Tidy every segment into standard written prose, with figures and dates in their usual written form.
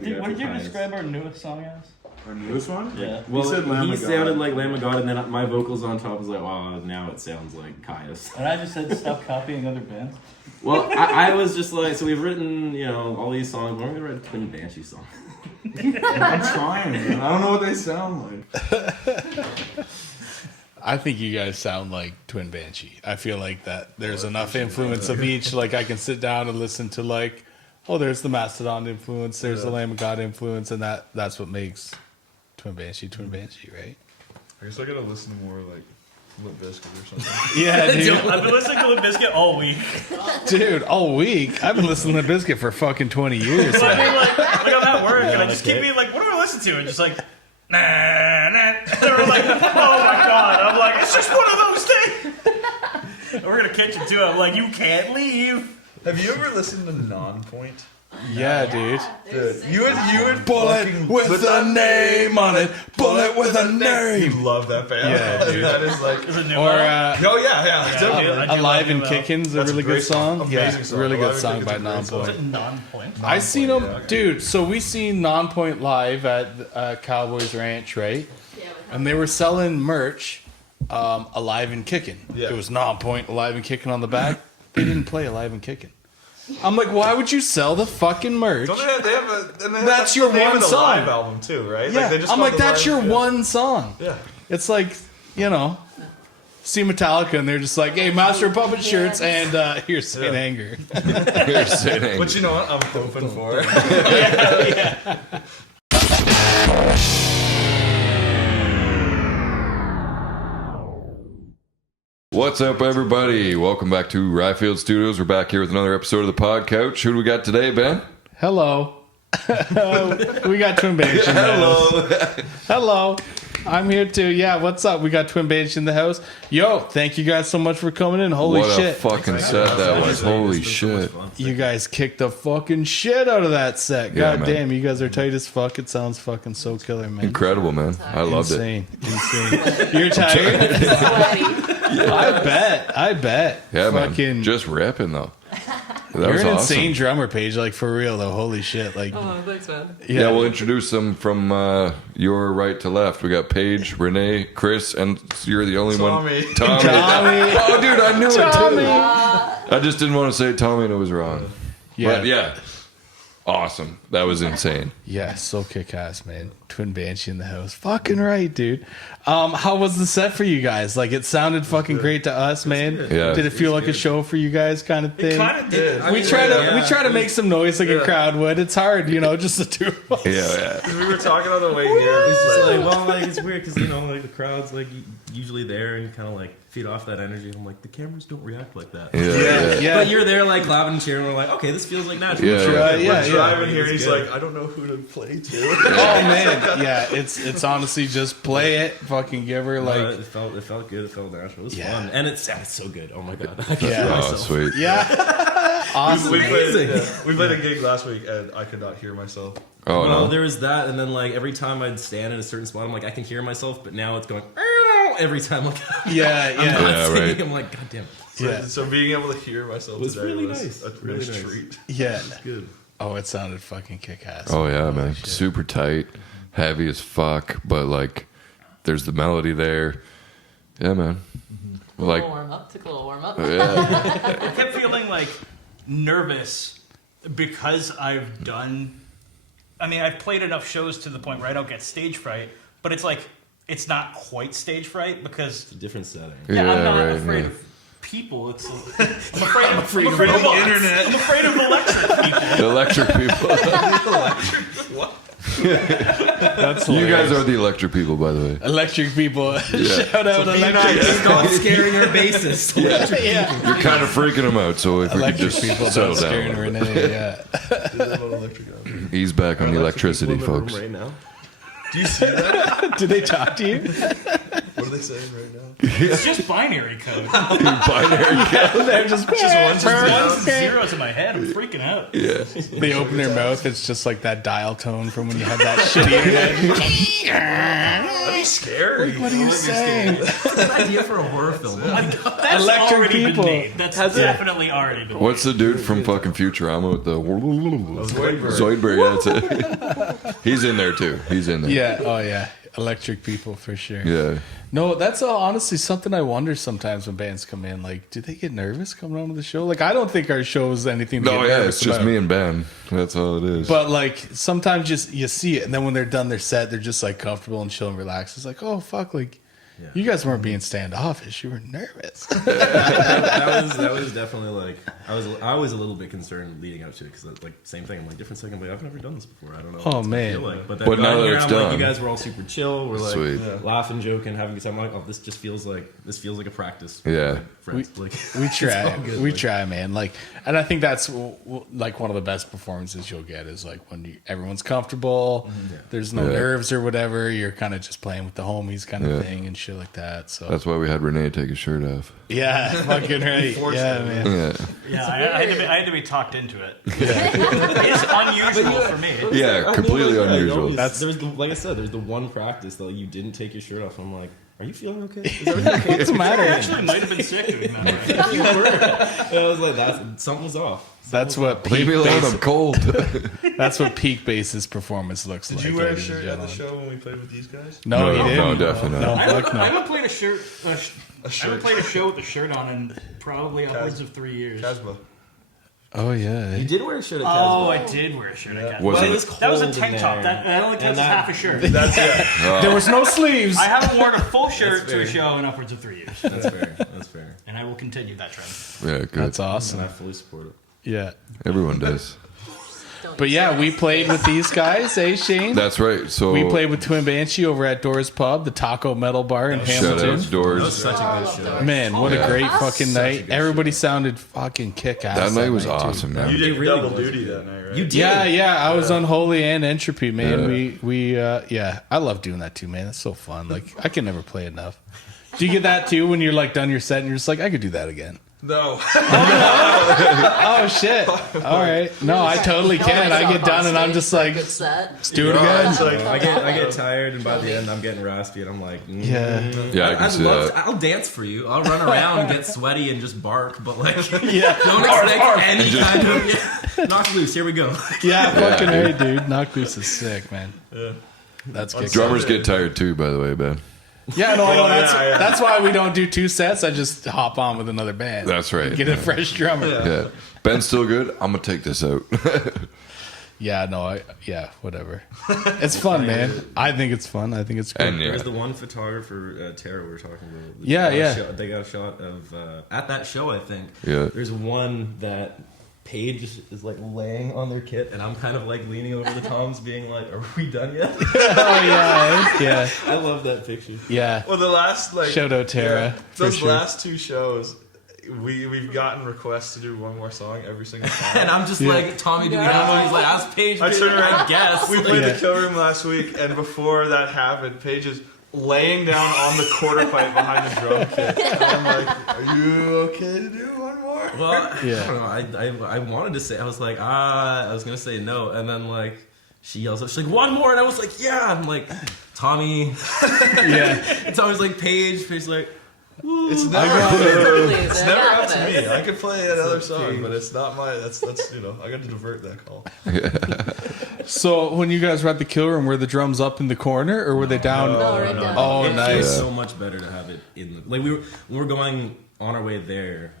What did you describe our newest song as? Our newest one? Yeah. Well, he God. sounded like Lamb of God, and then my vocals on top was like, oh, now it sounds like Caius. And I just said stop copying other bands. Well, I was just like, so we've written, all these songs. Why don't we write a Twin Banshee song? I'm trying, man. I don't know what they sound like. I think you guys sound like Twin Banshee. I feel like that there's enough influence of each. Like I can sit down and listen to like, oh, there's the Mastodon influence, there's the Lamb of God influence, and that's what makes Twin Banshee, right? I guess I gotta listen to more like Limp Bizkit or something. Yeah, dude. I've been listening to Limp Bizkit all week. Dude, all week. I've been listening to Limp Bizkit for fucking 20 years. So I mean, like I'm at work and I just keep being like, what do I listen to? And just like, nah. And we're like, oh my god. I'm like, it's just one of those things. And we're gonna kitchen too. I'm like, you can't leave. Have you ever listened to Non-Point? Yeah, dude. You would Bullet with a name on it. Bullet with a name. You love that band. Yeah, dude. That is like. Is it new? Or Oh yeah, definitely. I do Alive like and it, Kickin's a That's a really great good song. Amazing song. Really Alive good and song by Kickin's a great song. Was Non-Point. it non-point? I seen them, Yeah. dude. So we seen Non-Point live at Cowboys Ranch, right? And they were selling merch, Alive and Kickin'. Yeah. It was Non-Point, Alive and Kickin' on the back. They didn't play Alive and Kickin'. I'm like, why would you sell the fucking merch? Don't they have a? And That's your the name one of the song. live album too, right? Yeah, Like they just I'm call like, it the that's live- your yeah. one song. Yeah. It's like, see Metallica and they're just like, hey, Master of Puppet shirts and here's Saint Anger. Here's Saint Anger. But you know what? I'm hoping for. What's up, everybody? Welcome back to Ryfield Studios. We're back here with another episode of the Podcouch. Who do we got today, Ben? Hello. We got Twin Banshee in the house. Hello. I'm here too. Yeah, what's up? We got Twin Banshee in the house. Yo, thank you guys so much for coming in. Holy What shit. a fucking set that was. Holy shit. You guys kicked the fucking shit out of that set. Yeah, God man. damn, you guys are tight as fuck. It sounds fucking so killer, man. Incredible, man. I loved it. Insane. You're tired? I bet. Yeah, fucking, man. Just ripping, though. That you're was an awesome. insane drummer, Paige. Like, for real, though. Holy shit. Like, Oh, thanks, man. Yeah, we'll introduce them from your right to left. We got Paige, Renee, Chris, and you're the only Tommy. one. Tommy. Oh, dude, I knew it too. I just didn't want to say Tommy and it was wrong. Yeah. But yeah, awesome. That was insane. Yeah, so kick-ass, man. Twin Banshee in the house. Fucking right, dude. How was the set for you guys? Like, it sounded fucking great to us, man. Yeah. Did it feel like a show for you guys kind of thing? It kind of did. We try to make some noise like a crowd would. It's hard, just the two of us. Yeah. We were talking on the way here. It's just like, it's weird because, the crowd's, usually there and kind of, feed off that energy. And I'm like, the cameras don't react like that. Yeah. But you're there, clapping and cheering. We're like, okay, this feels like natural. Yeah. Yeah, We're driving here. It's He's good. like, I don't know who to play to. Oh man, yeah. It's honestly just play it, fucking give her It felt good. It felt natural. It was fun, and it sounded so good. Oh my god! I can Yeah. feel Oh, myself. sweet. yeah. Awesome. We played a gig last week and I could not hear myself. Oh, Well, no. there was that, and then every time I'd stand in a certain spot, I'm like, I can hear myself, but now it's going every time. Yeah. Yeah, singing, right. I'm like, god damn it. Yeah. So being able to hear myself Was today really was nice. a Really nice nice. treat. Yeah. Good. Oh, it sounded fucking kick-ass. Oh, yeah, man. Super tight, heavy as fuck, but, there's the melody there. Yeah, man. Took a little warm up. Yeah. I kept feeling nervous because I've played enough shows to the point where I don't get stage fright, but it's not quite stage fright because It's a different setting. I'm not right, afraid yeah. of people. I'm afraid of the internet. I'm afraid of electric people. The electric people. What? That's You guys hilarious. are the electric people, by the way. Electric people. Shout out be electric nice. Not scaring our bassist. Yeah. You're kind of freaking them out, so if we could Electric just people. settle That's scaring down. Renee. Yeah. He's back on the electricity, People in the room folks. right now. Do you see that? Did they talk to you? What are they saying right now? It's just binary code. Binary cat. They're just Just ones and zeros in my head. I'm freaking out. Yeah. they open their mouth. It's just like that dial tone from when you had that shitty internet. That'd be scary. What are you saying? That's an idea for a horror film. That's Electric already people. been made. That's definitely already been made. What's the dude from fucking Futurama with the Zoidberg? Yeah, that's it. He's in there too. He's in there. Yeah. Oh yeah. Electric people for sure. Yeah. No, that's honestly something I wonder sometimes when bands come in. Like, do they get nervous coming onto the show? Like, I don't think our show is anything to No, get yeah, nervous it's just about. me and Ben. That's all it is. But like sometimes just you see it, and then when they're done their set, they're just like comfortable and chill and relaxed. It's like, oh fuck, like you guys weren't being standoffish; you were nervous. that was definitely like I was a little bit concerned leading up to it because like same thing. I'm like different second. I'm like I've never done this before. I don't know. Oh, what it's gonna man. feel like. But But now that here, it's I'm like, done. you guys were all super chill. We're like Sweet. laughing, joking, having a good time. I'm like, oh, this feels like a practice. Yeah. Like, friends. Like We it's try, all good, we like- try, man. Like, and I think that's like one of the best performances you'll get is like when everyone's comfortable. There's no Yeah. nerves or whatever. You're kind of just playing with the homies, kind of Yeah. thing, and shit like that. So That's why we had Renee take his shirt off. yeah, fucking right. Yeah, man. Yeah. Yeah, I had to be talked into it. It's unusual for me. Yeah, completely like, unusual. There's the, like I said, there's the one practice that you didn't take your shirt off. I'm like, are you feeling okay? Is everything okay? What's the matter? I actually might have been sick doing that. Right? You were. And I was like, something was off. That's what Leave peak me alone, bass. I'm cold. That's what peak bass's performance looks Did like. you wear a ladies and shirt at the gentlemen. show when we played with these guys? No, he no, didn't. definitely No, not. fuck no. I haven't played I haven't played a show with a shirt on in probably upwards of 3 years. Casbah. Oh yeah. You did wear a shirt at Oh, Casbah. I did wear a shirt. I got. Was But it- it was cold That was a in tank top. there. That only counts as half a shirt. That's it. There was no sleeves. I haven't worn a full shirt to fair. a show in upwards of 3 years, That's fair. That's fair. and I will continue that trend. Yeah, good. That's awesome. And I fully support it. Yeah. Everyone does. But yeah, we played with these guys, eh, Shane? That's right. So We played with Twin Banshee over at Doors Pub, the Taco Metal Bar in shout Hamilton. out Doors. Such a good show. Man, what a Yeah. great fucking night. good Everybody sounded fucking kick-ass. That night was too. awesome, man. You did really double was. duty that night, right? You did. Yeah, I was Unholy and Entropy, man. Yeah. I love doing that too, man. That's so fun. Like, I can never play enough. Do you get that too when you're like done your set and you're just like, I could do that again? No. Oh shit! All right, no, I totally can. I get done and I'm just like, Good set. let's do it again. It's like, I get tired, and by the end, I'm getting raspy, and I'm like, Yeah. Yeah, I can I'd see love that. to, I'll dance for you. I'll run around and get sweaty and just bark, but like, Yeah, don't expect any kind of knock loose. Here we go. yeah, fucking hey, dude. Knock Loose is sick, man. Yeah. That's good. Drummers get tired too, by the way, Ben. Yeah, no, I know. That's yeah. that's why we don't do two sets. I just hop on with another band. That's right. Get a fresh drummer. Yeah. Ben's still good. I'm gonna take this out. Yeah, no, whatever. It's fun, man. I think it's fun. I think it's cool. And yeah, There's the one photographer, Tara, we were talking about. Yeah, yeah. They got a shot of at that show. I think. Yeah. There's one that Paige is like laying on their kit, and I'm kind of like leaning over the toms, being like, "Are we done yet?" Oh yeah. I love that picture. Yeah. Well, the last Shout out Tara, for those sure. last two shows, we've gotten requests to do one more song every single time. And I'm just like, Tommy, do we have to? He's like, ask Paige. I turned around. I guess. We played Yeah. the Kill Room last week, and before that happened, Paige is laying down on the quarter pipe behind the drum kit. And I'm like, "Are you okay to do one more?" Well, Yeah. I don't know. I wanted to say, I was like, I was gonna say no, and then like she yells out, she's like, one more, and I was like, yeah. I'm like, Tommy. Yeah. And Tommy's like, Paige's like, It's never, Please, it's I never got up to this. me. I could play another song, but it's not my. That's I got to divert that call. So when you guys were at the Kill Room, were the drums up in the corner or were they down? No, right down. Oh, It nice. feels so much better to have it in the like. When we were going on our way there.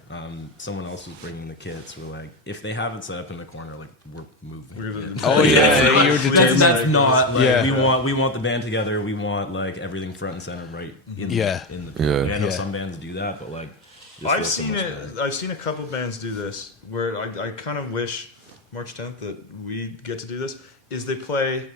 Someone else was bringing the kits. We're like, if they have it set up in the corner, like we're moving. Oh yeah, you were That's, determined. that's not like Yeah. we want the band together. We want like everything front and center right in Yeah. in the Yeah. Like, I know Yeah. some bands do that, but like this I've feels so seen much it. better. I've seen a couple bands do this where I kind of wish March 10th that we get to do this. Is they play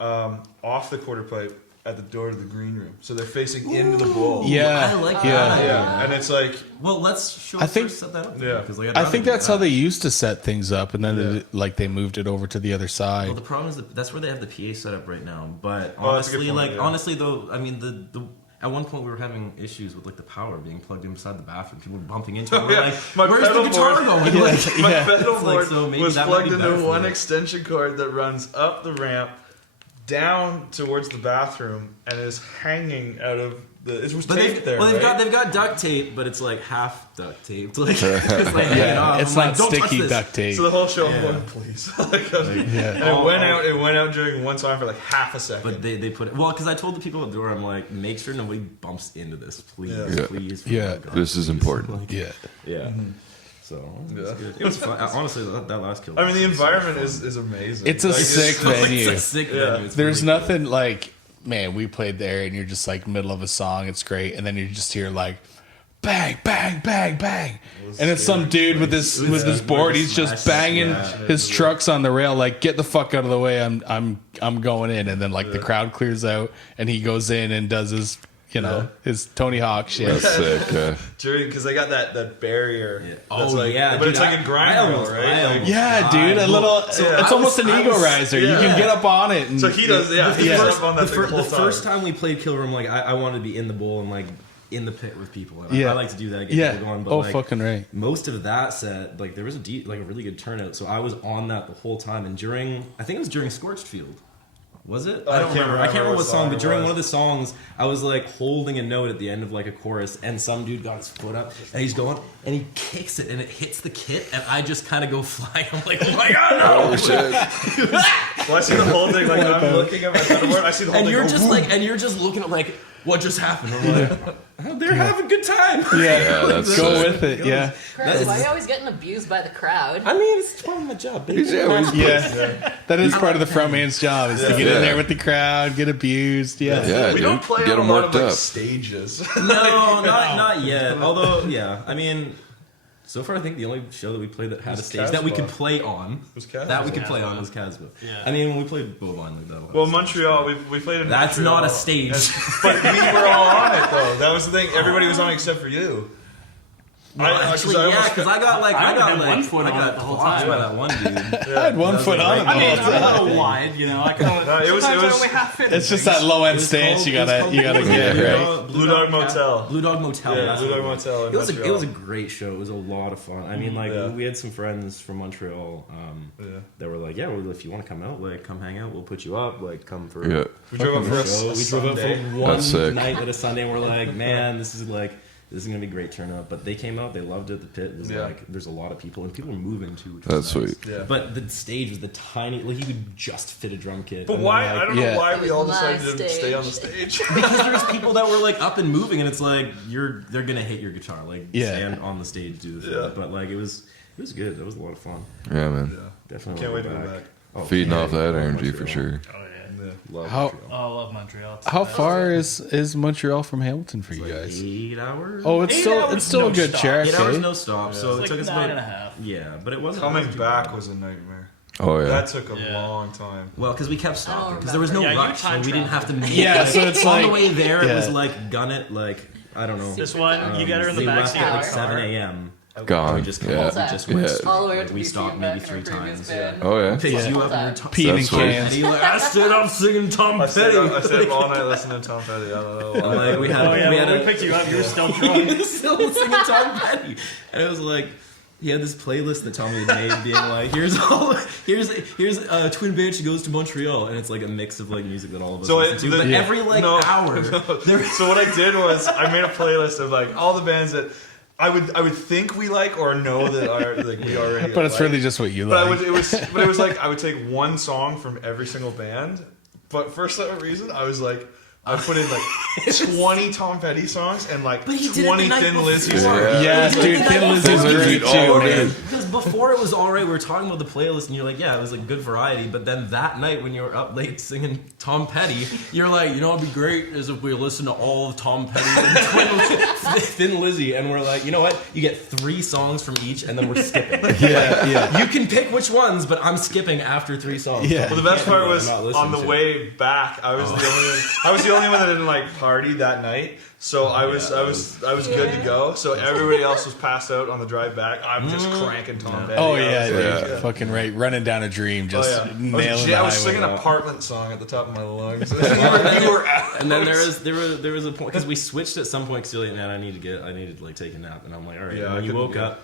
off the quarter pipe at the door to the green room, so they're facing into the bowl. Yeah, I like yeah. that. Yeah, and it's like Well, let's show I think- first set that up. Yeah. Because like, I think that's how they used to set things up, and then they moved it over to the other Well, side. the problem is that that's where they have the PA set up right now. But Oh, that's a good honestly, point, like yeah. honestly though, I mean the At one point, we were having issues with like the power being plugged in beside the bathroom. People were bumping into it. We're Yeah, like, my "Where's the pedal guitar board- going?" Yeah. Like, My Yeah. pedal It's like, board so maybe was that might plugged be better into for one it. extension cord that runs up the ramp, down towards the bathroom, and is hanging out of the. It was But taped there. they've right? got duct tape, but it's like half duct taped. Like, it's like hanging off. It's I'm not like, "Don't touch sticky this." duct tape. So the whole show, I'm Yeah. going, please. Like, I was- Yeah. And it went out. It went out during one song for like half a second. But they put it well because I told the people at the door, I'm like, make sure nobody bumps into this, please, Yeah. please. Yeah. God, This is please. important. Like, Yeah. yeah. So it was Yeah. good. It was fun. Honestly, that last kill. I mean, the was so environment fun. is amazing. It's a sick venue. It's a sick Yeah. venue. It's There's really nothing like, man, we played there and you're just like middle of a song, it's great, and then you just hear like bang, bang, bang, bang. And it's some dude with this board, he's just banging his trucks on the rail, like, get the fuck out of the way, I'm going in. And then like the crowd clears out and he goes in and does his his Tony Hawk shit. That's sick. because they got that barrier. Yeah. That's Oh, like, yeah, but dude, it's like I a grind almost- right? I Like- almost- Yeah, dude, a little. It's I almost was- an I ego was- riser. You yeah. can get up on it. And So he does, yeah. He's Yeah. up on that thing the whole the first time. time we played Kill Room, like I wanted to be in the bowl and like in the pit with people. And Yeah. I like to do that. Get Yeah. people going, but Oh, like, fucking right. most of that set, like there was a really good turnout. So I was on that the whole time. And I think it was during Scorched Field. Was it? I can't remember what song, but during one of the songs, I was like holding a note at the end of like a chorus, and some dude got his foot up, and he's going, and he kicks it, and it hits the kit, and I just kind of go flying. I'm like, oh my god, no! Oh shit! Well, I see the whole thing. Like I'm looking at my pedal board. I see the whole And thing. you're go, just whoom. like, and you're just looking at like, what just happened? I'm like, oh, they're having a good time. Yeah, that's go sick. with it. Yeah, Chris, why are you always getting abused by the crowd? I mean, it's part of my job, baby. yeah. That is part of the frontman's job is to get in there with the crowd, get abused. Yeah, Yeah, we dude. don't play Get on a them lot worked of like up. stages. No, not yet. Although, yeah, I mean, so far I think the only show that we played that had a Was stage that we could Casbah. play on, Was Casbah. that we could play on was Casbah. Yeah. I mean, when we played Bovine, though. Well, Montreal, we played in That's Montreal. not a stage. But we were all on it though. That was the thing. Everybody was on except for you. Actually, I yeah, almost- because I got had one foot on it the whole blocked time. by that one dude. I had one foot on it. I mean, the I'm whole a time. little wide, you know. I can only, No, it was- sometimes it was- I only half fit. It's just that low end It was stance called- you it was gotta called get Blue right. Dog- Blue Dog Motel. Blue Dog Motel. Yeah, that's Blue what Dog it was. Motel in It was Montreal. a great show. It was a lot of fun. I mean, like Yeah. we had some friends from Montreal that were like, "Yeah, well, if you want to come out, like come hang out. We'll put you up. Like come for Yeah. We drove up for a show." We drove up for Sunday. one That's sick. night at a Sunday, and we're like, "Man, this is gonna be a great turnout." But they came out, they loved it. The pit was Yeah. like, there's a lot of people, and people were moving too. Which was That's nice. sweet. Yeah. But the stage was the tiny. Like you could just fit a drum kit. But and why? then, I like, don't Yeah. know why It we was all my decided to stay on the stage. stage. because there's people that were like up and moving, and it's like they're gonna hit your guitar. Like Yeah. stand on the stage, do the thing. Yeah. But like it was good. That was a lot of fun. Yeah, man. Definitely Can't wanna wait to go back. Oh, Feeding yeah, off that love energy for Montreal. sure. Oh, yeah. Love How- Montreal. Oh, I love Montreal. It's How the best. far is Montreal from Hamilton for you guys? 8 hours. Oh, it's 8 still hours, it's still no a good stop. check. 8 hours eh? no stop. So It's it took like us 9.5. Yeah, but it wasn't Coming too back bad. was a nightmare. Oh yeah. That took a Yeah. long time. Well, because we kept I stopping don't because there was no remember. Yeah, you rush, so time we didn't have to. traveled. Make, Yeah, so it's on like the way there, it was yeah. like gun it, like I don't know. This one, you got her in the we back left seat at of like the 7 car. a.m. Gone. We just Yeah. we just Yeah. went. All the way up to We be stopped seen maybe back 3 in our previous times. band. Oh yeah. Picked Yeah. you up and you're Peeing in That's sweet. and cans. you like, I stood up singing Tom I stayed Petty. up all night listening to Tom Petty. I don't know. And, like, we had, Oh, yeah, we when had we a, picked you up, you were still drunk. still singing Tom Petty, and it was like he had this playlist that Tommy had made, being like, here's Twin Banshee goes to Montreal, and it's like a mix of like music that all of us So listen to. But every like hour, So what I did was I made a playlist of like all the bands that I would think we like or know that are like we already. But it's like. really just what you But like. it was like I would take one song from every single band. But for some reason, I was like. I put in like 20 Tom Petty songs and like But he did it 20 the night Thin Lizzy before. songs. Yeah, dude, Thin Lizzy's Thin great Lizzy too, all man. day. Because before it was alright, we were talking about the playlist, and you're like, yeah, it was like good variety. But then that night, when you were up late singing Tom Petty, you're like, you know, it'd be great is if we listen to all of Tom Petty and Thin Lizzy, and we're like, you know what? You get 3 songs from each, and then we're skipping. Yeah. You can pick which ones, but I'm skipping after 3 songs. Yeah. Well, the best part was I'm not on listening the to way back. I was the the only one that didn't like party that night. So I was good to go. So everybody else was passed out on the drive back. I'm just cranking Tom Petty. Oh yeah, dude. Fucking right, running down a dream, just nailing the I was highway. singing an apartment song at the top of my lungs. You were out. And then there was a point because we switched at some point. Cause you're like, man, I need to like take a nap, and I'm like, all right. Yeah, and when I you couldn't woke up,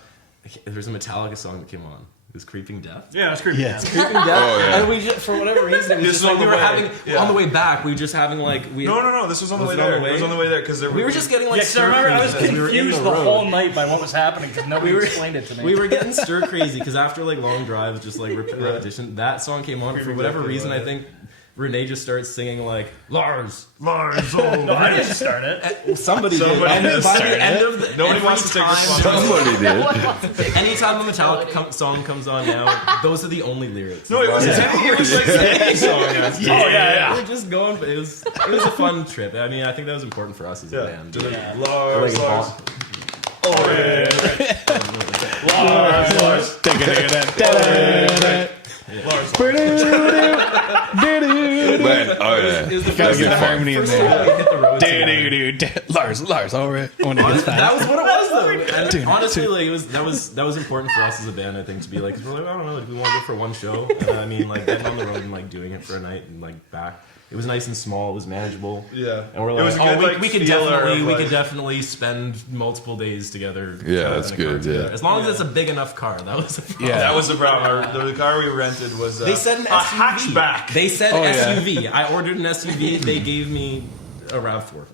there's a Metallica song that came on. It was Creeping Death. Yeah, it's creepy. Yeah. Creeping Death. Oh, yeah. And we just, for whatever reason, it was This just is like on we the were way. having Yeah. on the way back. We were just having like No. This was on the Was way it on there. the way? It was on the way there because we were just getting like Yeah, 'cause I remember I was stir-crazy because we were in confused the the road. whole night by what was happening because nobody explained it to me. We were getting stir crazy because after like long drives, just like repetition, that song came on. For whatever reason, I think Renee just starts singing like Lars. No, I didn't start it. Somebody did. Somebody And did by start the end of the Nobody every wants to take time- responsibility. Somebody did. Anytime a Metallica song comes on now, those are the only lyrics. No, it was like any song. Oh yeah. We're just going. It was a fun trip. I mean, I think that was important for us as a Yeah. band. Lars. Like, Lars. Man, oh yeah. it was the Gotta first get the time- harmony in first time there. we hit the road together. Lars, all right. When it gets That fast. was what it was, though. And honestly, like that was important for us as a band. I think to be like, 'cause we're like, I don't know, like, we want to go for one show. And I mean, like getting on the road and like doing it for a night and like back. It was nice and small. It was manageable. Yeah. And we're It like, was a good, like, we could feeler definitely of, we like- could definitely spend multiple days together. Yeah, in that's a car good, together. yeah. As long as it's a big enough car. That was a problem. Yeah. That was the problem. The car we rented was They said an a SUV. hatchback. They said Oh, yeah. SUV. I ordered an SUV. They gave me a RAV4.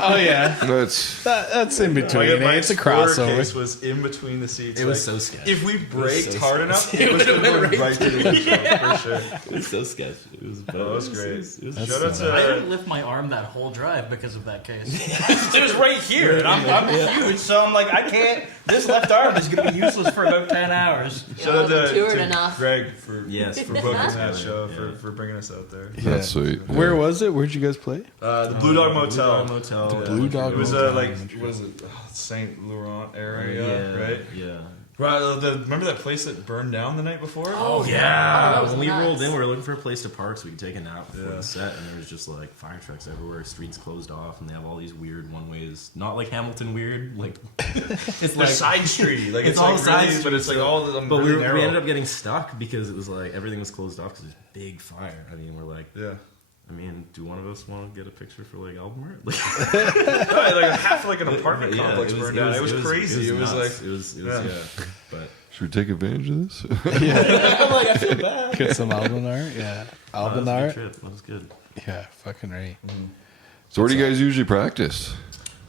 Oh yeah, That's that's in between. My It's a Explorer crossover. case was in between the seats. It was like, so sketchy. If we braked so hard enough, it was would've going to went go right through the windshield, for sure. It was so sketchy. It was, That was great. It was Shout out I to didn't lift my arm that whole drive because of that case. It was right here, and I'm huge, so I'm like, I can't. This left arm is gonna be useless for about 10 hours. shout out wasn't toured to enough. Greg for Yes, for booking that Yeah. show for bringing us out there. that's sweet. Yeah. Where was it? Where'd you guys play? The Blue Dog Motel. Motel. The Blue Dog It was Motel. like was it Saint Laurent area, right? Yeah. Right. Remember that place that burned down the night before? Oh, Yeah, that was when we nuts. rolled in, we were looking for a place to park so we could take a nap before Yeah. the set, and there was just like fire trucks everywhere, streets closed off, and they have all these weird one ways. Not like Hamilton weird, like it's It's like side street. Like It's it's, all like side really, but it's like streets, all the But really we narrow. ended up getting stuck because it was like everything was closed off because it was big fire. I mean, we're like, Yeah. I mean, do one of us want to get a picture for like album art? Like, Like half like an apartment yeah, complex burned down. It was crazy. It was nuts. like it was yeah. yeah. But Should we take advantage of this? I'm like, I feel bad. Get some album art. Yeah, album That was a art. good trip. That was good. Yeah, fucking right. So where do you guys usually practice?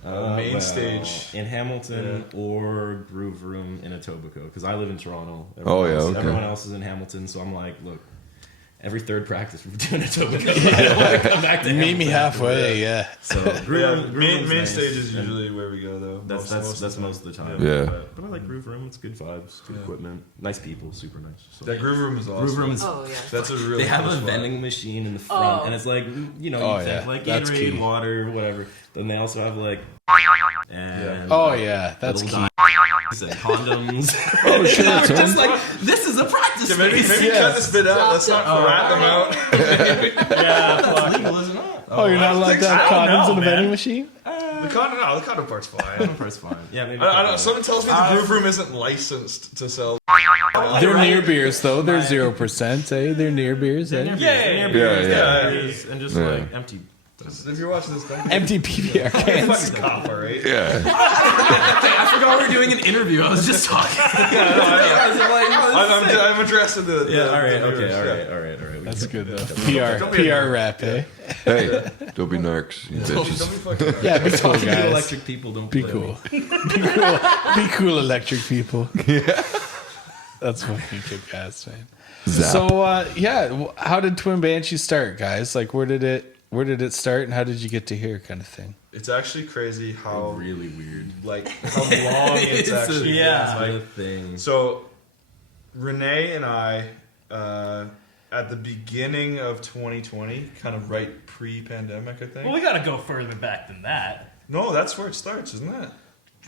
main stage. in Hamilton or Groove Room in Etobicoke because I live in Toronto. Oh, yeah, okay. Everyone else is in Hamilton, so I'm like, look, every third practice we're doing Etobicoke. I don't want to come back to Meet me Hamilton. halfway. Yeah. So Groove Yeah, Room, main Room's nice. stage is And usually where we go though. that's most of the time. Yeah. But I like Groove Room. It's good vibes, good equipment, nice people, super nice. So. That groove room is awesome. Groove Room is. Oh yeah. That's a really. They have cool a spot. vending machine in the front, Oh. and it's like you know, Oh, you yeah. think like That's Gatorade, key. water, whatever. Then they also have like and Oh yeah, that's little key. diapers and condoms. Oh shit, We're son. just like, this is a practice Yeah, maybe space. cut this bit out. Let's not rat them out. That's legal, isn't it? Oh, you're not allowed to have I don't condoms know, in the man. vending machine? The condom part's fine. First fine. Yeah, maybe. I don't, something tells me the groove room isn't licensed to sell. They're near beers though. They're 0%. Eh? They're near beers. Eh? Yeah, and just Yeah. like empty. If you're watching this, don't Empty PBR cans. fucking cop, alright? Yeah. I forgot we were doing an interview. I was just talking. I'm addressing the. Yeah. All right. the Okay. viewers, All yeah. right. All right. All right. That's good though. Don't be a PR rap, eh? Hey, don't be narcs, you Don't be bitches. fucking. Yeah, be cool, Talking to guys. electric people don't Be play cool. with. Be cool. Be cool, electric people. Yeah. That's fucking kick ass, man. Zap. So how did Twin Banshee start, guys? Like, where did it start, and how did you get to here, kind of thing? It's actually crazy how Really weird. like how long it's actually yeah. been. a Like, thing. so Renee and I at the beginning of 2020, kind of right pre-pandemic, I think. Well, we gotta go further back than that. No, that's where it starts, isn't it?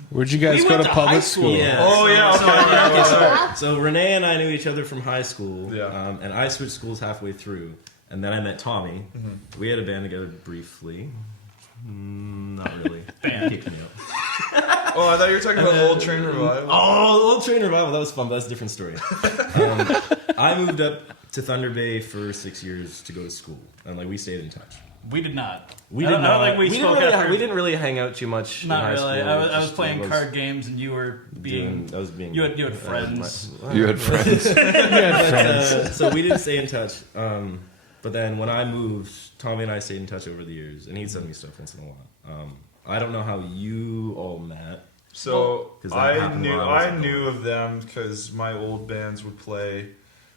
Where'd you guys We go went to to public high school? Yeah. Oh yeah, okay. So Renee and I knew each other from high school, Yeah. and I switched schools halfway through. and then I met Tommy. We had a band together briefly. Not really. Band kicked me out. Oh, I thought you were talking about Old Train Revival. Oh, Old Train Revival. That was fun, but that's a different story. I moved up to Thunder Bay for 6 years to go to school, and like we stayed in touch. We did not. We I did don't not. think we spoke after. We didn't really hang out too much. Not in high really. School. I was playing card games, and you were being. You had friends. You had friends. So we didn't stay in touch. But then when I moved, Tommy and I stayed in touch over the years, and he'd send me stuff once in a while. I don't know how you all met. So I happened knew of them because my old bands would play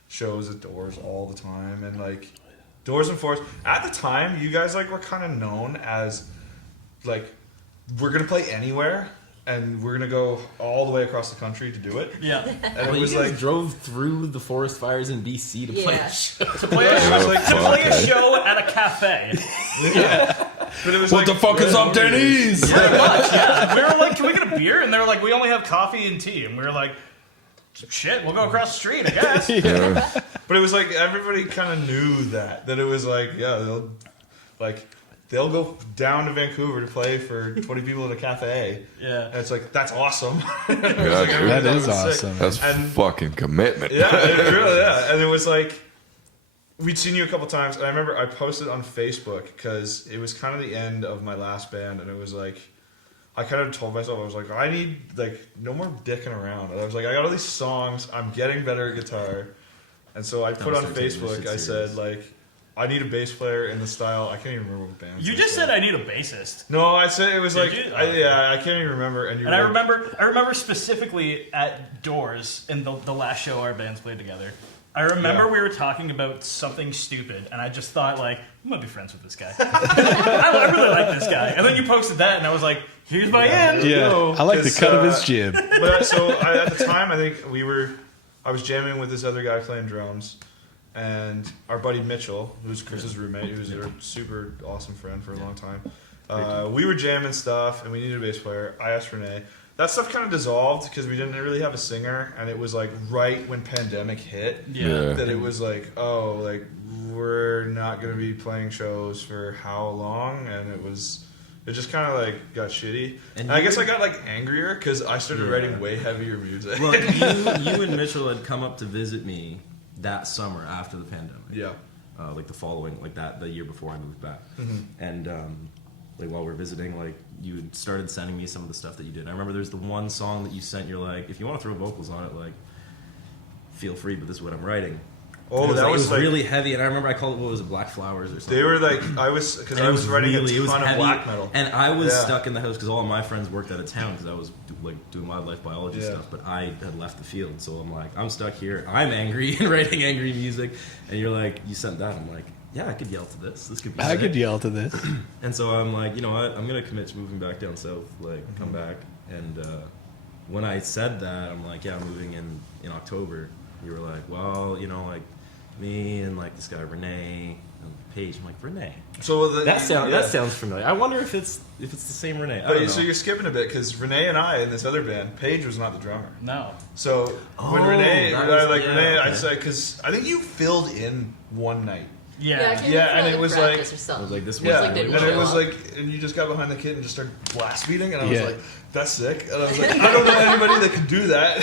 shows at Doors all the time, and like Doors and Force. At the time, you guys like were kind of known as like we're gonna play anywhere, and we're gonna go all the way across the country to do it. Yeah, and Well, it was you guys like drove through the forest fires in BC to play a show. to play a show at a cafe. But it was What like, the fuck is up, Denny's? Pretty much, yeah. We were like, can we get a beer? And they were like, we only have coffee and tea. And we were like, shit, we'll go across the street, I guess. But it was like everybody kind of knew that it was like, yeah, they'll go down to Vancouver to play for 20 people at a cafe. Yeah. And it's like, that's awesome. Yeah, dude. That is awesome. That's fucking commitment. Yeah, it really, yeah. And it was like, we'd seen you a couple times, and I remember I posted on Facebook because it was kind of the end of my last band, and it was like, I kind of told myself, I was like, I need, like, no more dicking around. And I was like, I got all these songs, I'm getting better at guitar. And so I put on Facebook, I said, like, I need a bass player in the style, I can't even remember what band. You just said I need a bassist. No, I said it was Did like, you? I can't even remember. And I remember specifically at Doors in the last show our bands played together. I remember we were talking about something stupid, and I just thought, like, I'm gonna be friends with this guy. I really like this guy. And then you posted that, and I was like, here's my end. Yeah, I like the cut of his jib. But at the time, I think I was jamming with this other guy playing drums, and our buddy Mitchell, who's Chris's roommate, who's a super awesome friend for a long time. We were jamming stuff, and we needed a bass player. I asked Renee. That stuff kind of dissolved because we didn't really have a singer, and it was like right when pandemic hit that it was like, oh, like we're not going to be playing shows for how long, and it just kind of like got shitty. And I guess I got like angrier because I started writing way heavier music. Well, you and Mitchell had come up to visit me that summer after the pandemic. Yeah. Like the following, like the year before I moved back, and like while we were visiting, like you had started sending me some of the stuff that you did. I remember there's the one song that you sent. You're like, if you want to throw vocals on it, like, feel free, but this is what I'm writing. Oh, it that was like, like really heavy, and I remember I called it, what was it, Black Flowers or something. They were like, I was writing a ton of black metal, and I was stuck in the house because all of my friends worked out of town because I was like doing wildlife biology stuff, but I had left the field, so I'm like, I'm stuck here. I'm angry and writing angry music, and you're like, you sent that. I'm like, yeah, I could yell to this. This could be. I could yell to this. And so I'm like, you know what? I'm gonna commit to moving back down south. Like, come back. And when I said that, I'm like, yeah, I'm moving in October. You were like, well, you know, like me and like this guy Renee and Paige. I'm like, Renee. So that sounds familiar. I wonder if it's the same Renee. I don't know. So you're skipping a bit because Renee and I in this other band, Paige was not the drummer. No. So when Renee, okay. I said because I think you filled in one night. Yeah. And it was like, I was like, this was yeah, like, and it was like, and you just got behind the kit and just started blast beating, and I was Yeah. like, that's sick. And I was like, I don't know anybody that can do that.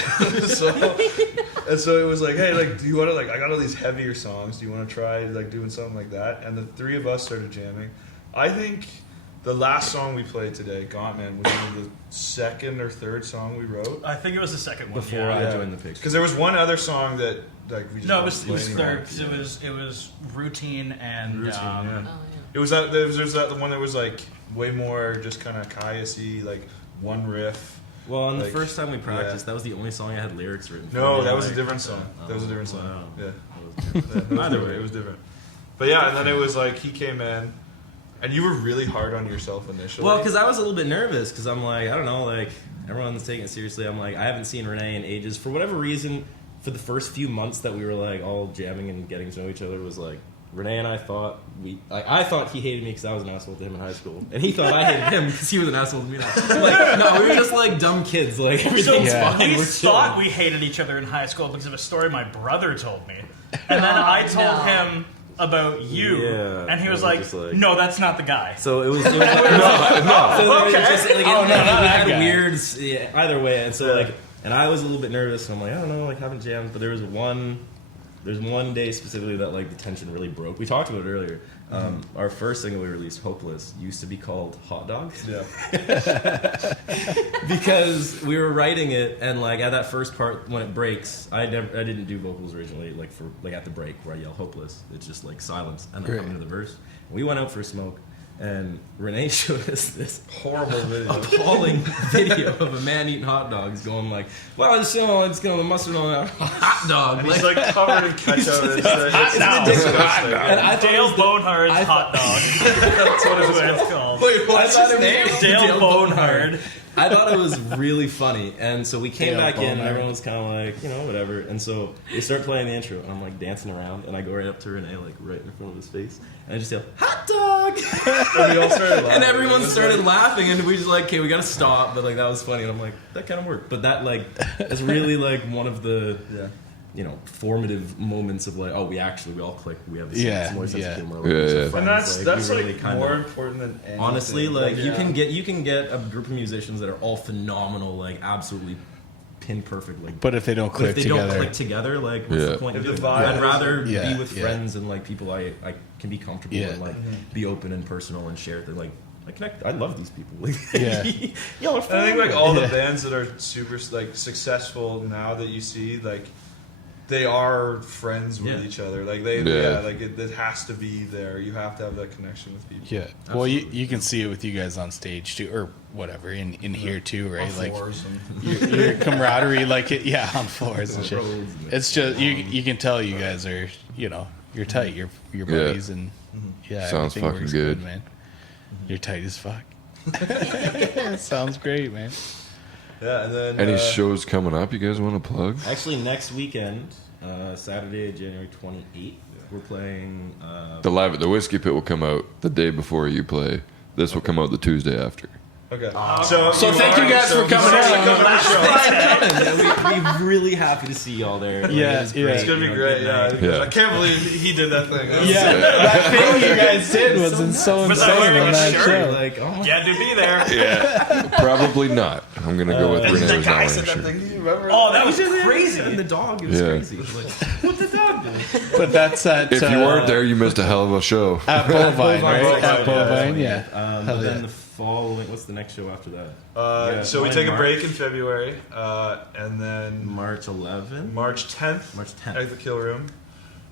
so it was like, hey, like, do you want to, like, I got all these heavier songs. Do you want to try like doing something like that? And the three of us started jamming. I think the last song we played today, Gauntman, was one of the second or third song we wrote. I think it was the second one. before I joined the picture. Because there was one other song that like we just No, it didn't was play anymore. third because it was routine and Routine, yeah. Oh, yeah. It was that there's that the one that was like way more just kind of Caius-y, like one riff. Well, and like, the first time we practiced, that was the only song I had lyrics written for. No, And that I'm was a like, different song. That was a different song. Wow. Yeah. Either way, it was different. But yeah, and then it was like he came in, and you were really hard on yourself initially. Well, because I was a little bit nervous because I'm like, I don't know, like everyone's taking it seriously. I'm like, I haven't seen Renee in ages. For whatever reason, for the first few months that we were like all jamming and getting to know each other, was like Renee and I thought I thought he hated me because I was an asshole to him in high school, and he thought I hated him because he was an asshole to me. Like, no, we were just like dumb kids. Like everything's fine. We We're thought chilling. we hated each other in high school because of a story my brother told me, and then I told him about you, Yeah, and he was I was like, just like- "No, that's not the guy." So it was like, so there was just, like, we had guy. weird, either way, and so like, and I was a little bit nervous. And I'm like, I don't know, like haven't jammed, but there's one day specifically that like the tension really broke. We talked about it earlier. Our first single we released, "Hopeless," used to be called "Hot Dog." Yeah. Because we were writing it, and like at that first part when it breaks, I didn't do vocals originally. Like for like at the break where I yell "Hopeless," it's just like silence, and then come into the verse. We went out for a smoke, and Renee showed us this Horrible video. appalling video of a man eating hot dogs, going like, "Well, it's going to mustard on a hot dog." And he's like covered in ketchup. It's disgusting. And I thought it Dale was the- Bonehard's I hot dog. That's what it was That's what it's called. Wait, what's I thought his it name? was Dale Bonehard. I thought it was really funny, and so we came Dale back in, and Bonehard. everyone was kind of like, whatever. And so they start playing the intro, and I'm like dancing around, and I go right up to Renee, like right in front of his face, and I just yell, "Hot dog!" And we all started laughing. And everyone started laughing, and we just like, okay, we gotta stop. But like that was funny, and I'm like, that kind of worked. But that like is really like one of the formative moments of like, oh, we all click. We have the same similar sense of humor. Like, we're Yeah. friends, And that's we really like kinda- more important than anything. Honestly, like Yeah. you can get a group of musicians that are all phenomenal, like absolutely pin perfect. Like, But if they don't but click if they together, don't click together, like what's Yeah. the point? If in the doing that? vibe I'd rather Yeah, be with yeah. friends and like people I can be comfortable Yeah. and like be open and personal and share that like I connect. I love these people. Like, Yeah. y'all are And I think like all Yeah. the bands that are super like successful now that you see, like they are friends with Yeah. each other. Like like it has to be there. You have to have that connection with people. yeah. Well, you can see it with you guys on stage too, or whatever in here too, right? Like Floors and- your camaraderie, like it, on floors and shit. roads and- It's just you can tell you guys are you're tight, you're buddies, and Sounds everything fucking works good. man. You're tight as fuck. Sounds great, man. Yeah, and then Any shows coming up you guys want to plug? Actually, next weekend, Saturday, January 28th, we're playing. The live at the Whiskey Pit will come out the day before you play. This will come out the Tuesday after. Okay. So thank you guys for coming out. We're really happy to see y'all there. Like, Yeah, it's yeah. great, It's gonna be great. Yeah. Yeah. I can't believe he did that thing. Yeah, that thing you guys did was so Was I insane wearing on a that shirt? show. Like, oh, You had to be there. Yeah, probably not. I'm gonna go with And Renee the was guy not wearing a said that shirt. thing. Do you remember? Oh, that was and crazy. the dog, it was Yeah. crazy. It was like, what the dog do? But that's at If you weren't there, you missed a hell of a show. at Bovine, right? Bovine, At yeah, Bovine, yeah. And Hell then yeah. the following, what's the next show after that? So we one take a March. break in February, and then March 11th. March 10th March 10th. at the Kill Room.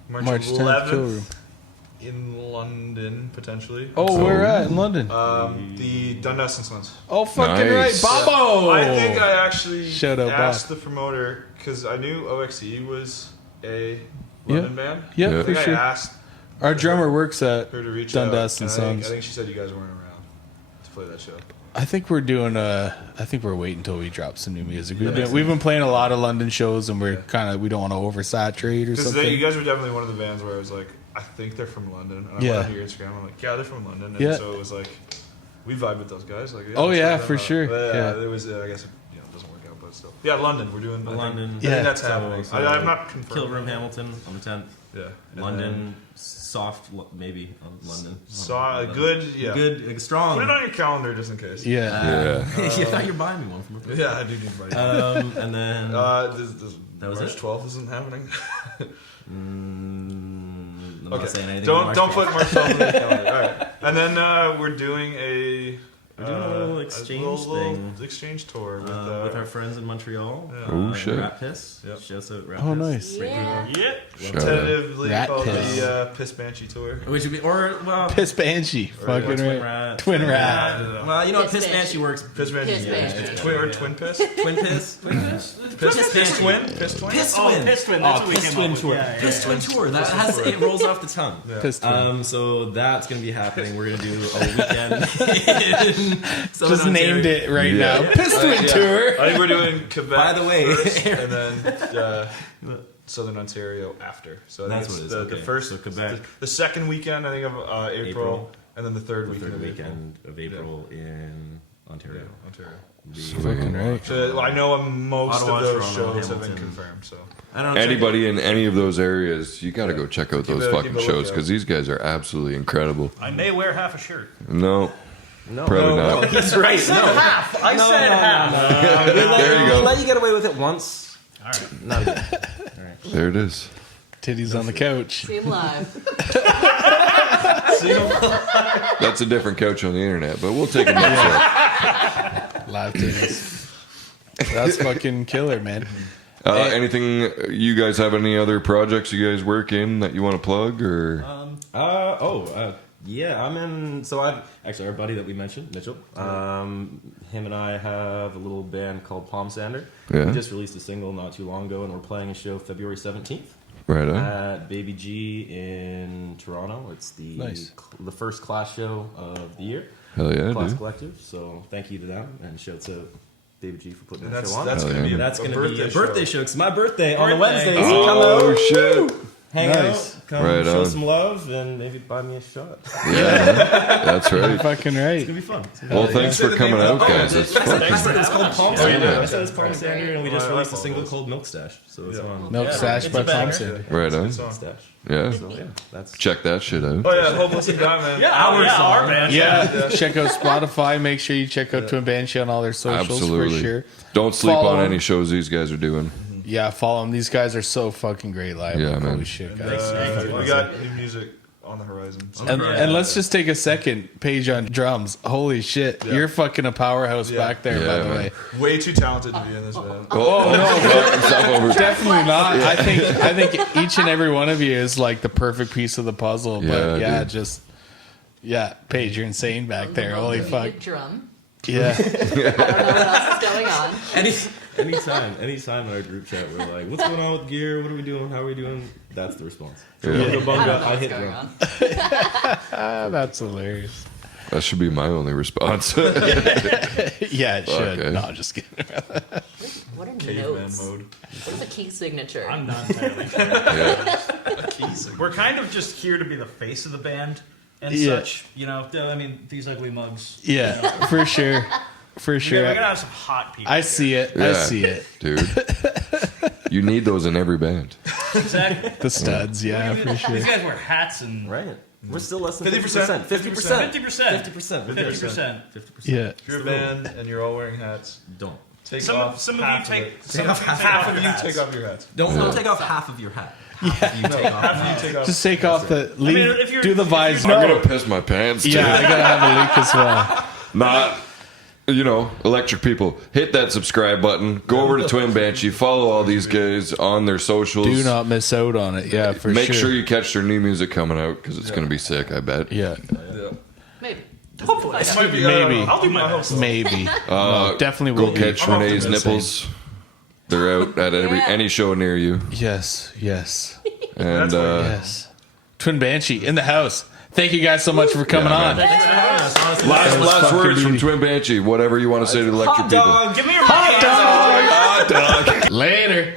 March 10th, 11th Kill Room. in London potentially. Oh, where at in London? The Dundas and Sons. Oh, fucking Nice. right, Bobo. I think I actually Shout out, asked Bob. the promoter because I knew OXE was a London band. Yeah, Yeah. I for think sure. I asked Our drummer works at her to reach Dundas out. and I Sons. think she said you guys weren't around to play that show. I think we're doing I think we're waiting until we drop some new music. We've been playing a lot of London shows, and we don't want to oversaturate or Because something. you guys were definitely one of the bands where I was like, I think they're from London. And I Yeah. went on your Instagram. I'm like, yeah, they're from London. And Yeah. so it was like, we vibe with those guys. Like, Oh, let's yeah, try them for out. sure. But, Yeah. it was. I guess it doesn't work out, but still. Yeah, London. We're doing London. I Yeah. think that's So- happening. so I'm not confirmed. Kill Room Hamilton on the 10th. Yeah. And London, soft, maybe on London. Saw a good. Yeah. Good, like, strong. Put it on your calendar just in case. Yeah. Yeah. I thought you're buying me one from a Yeah, I do need money. And then This that was March it? 12th isn't happening. I'm not Okay. saying anything. Don't March put 12th. March 12th on the calendar. All right. And then we're doing We're doing a little exchange thing. exchange tour with our friends in Montreal. Yeah. Oh, shit. Rat Piss. Yep. Shouts out Rat Oh, Piss. nice. Yeah. Yep. Shout out. tentatively Rat called Piss. the Piss Banshee tour. Which would be, well, Piss Banshee. Fucking Twin right. Rat. Twin Rat. Well, you know what Piss Piss Banshee works. Piss Banshee. Piss Banshee. Twin or Twin Piss? Twin Piss. Twin Piss. Piss Twin? Piss Twin? Piss Oh, Twin. Piss Twin. That's what we Piss came Twin up with. tour. Yeah, yeah, Piss yeah. Twin tour. That has it rolls off the tongue. Piss Twin. So that's gonna be happening. We're gonna do a weekend. in Southern Just named Ontario. it right Yeah. now. Piss Twin Tour. I think we're doing Quebec By the way, first, and then Southern Ontario after. So I think That's it's what it is, the okay. first, So Quebec. the second weekend I think of April, April. and then the third The weekend third of April. weekend of April in Ontario. Ontario. Fucking right. So, I know most Ottawa, of those Toronto, shows have Hamilton. been confirmed. So I don't know. Anybody in any of those areas, you got to go check out those Keep a fucking shows lookout. because these guys are absolutely incredible. I may wear half a shirt. No, No, probably no, not. he's right. No, Half. I said half. There you go. Let you get away with it once. All right. Not again. There it is. Titties on the couch. See him live. That's a different couch on the internet, but we'll take it next up. Live titties. That's fucking killer, man. Anything you guys have any other projects you guys work in that you want to plug or? Yeah, I'm in. So I've actually our buddy that we mentioned, Mitchell. Him and I have a little band called Palm Sander. Yeah. We just released a single not too long ago, and we're playing a show February 17th Right on. at Baby G in Toronto. It's the Nice. the first Clash show of the year. Hell yeah, Clash dude. Collective. So thank you to them, and shouts out Baby G for putting and that that's show on. that's Hell gonna yeah. be That's a going to be a birthday birthday show. It's my birthday on the Birthday. Wednesday. So come Oh out, shit! hang Nice. out, come Right show on. some love, and maybe buy me a shot. Yeah, that's right. Fucking It's right. gonna be fun. Well, thanks for coming out, guys. It's I fucking said it's called Palm Sander. yeah. I said it's Palm Sander, and we just Well, I released a like single all those. called Milk Stash. So it's on Milk Yeah, Stash it's by a banger. Palm Sander. right on. Stash. Yeah, So yeah, that's check that shit out. Oh yeah, Hopeless and Die, man. Our band. Yeah, check out Spotify. Make sure you check out Twin Banshee on all their socials Absolutely. for sure. Don't sleep Follow on them. any shows these guys are doing. Yeah, follow them. These guys are so fucking great live. Yeah, Like, man. Holy shit, guys. We got new music on the horizon. So. And let's just take a second. Paige on drums. Holy shit, you're fucking a powerhouse Yeah. back there. Yeah, by the man. way, Way too talented to be in this band. Oh no! Stop over. definitely not. I think each and every one of you is like the perfect piece of the puzzle. But Yeah, yeah, Paige, you're insane back there. Holy fuck. Drum. Yeah, I don't know what else is going on. anytime in our group chat, we're like, "What's going on with gear? What are we doing? How are we doing?" That's the response. So Yeah. we'll go bummed I don't up, know I what's hit going drum. on. that's hilarious. That should be my only response. Yeah, it should. Okay. No, I'm just kidding. What are Caveman notes? mode. What is a key signature? I'm not entirely sure. Yeah. We're kind of just here to be the face of the band and Yeah. such. You know, I mean, these ugly mugs. Yeah, for sure. For Yeah, sure. we're gonna have some hot people. I see it. I Yeah. see it. Dude. You need those in every band. Exactly. The studs, yeah, for sure. These guys wear hats and Right. We're still less than 50%. 50%. 50%. 50%. 50%. 50%. Yeah. If you're a band and you're all wearing hats, Don't. take Some off of you half take of it. some of you Half of your you hats. take off your hats. Don't take off half of your hat. No, half of you take off. Just take off the leave. if you're- do the if you're- visor. I'm gonna piss my pants. Too. Yeah, I gotta have a leak as well. Not, electric people. Hit that subscribe button. Go over to Twin Banshee. Follow all these guys on their socials. Do not miss out on it. Yeah, for Make sure. sure you catch their new music coming out because it's gonna be sick. I bet. Yeah, Yeah. Maybe. Hopefully. This might be, Maybe. I'll do my best. maybe. No, definitely Go will be. catch I'm Renee's optimistic. nipples. They're out at any show near you. Yes, yes, And yes. Twin Banshee in the house. Thank you guys so much for coming Yeah, on. man. That last was fucking words from beauty. Twin Banshee. Whatever you want to say to the electric people. Give me your hot dog. Hot dog. Later.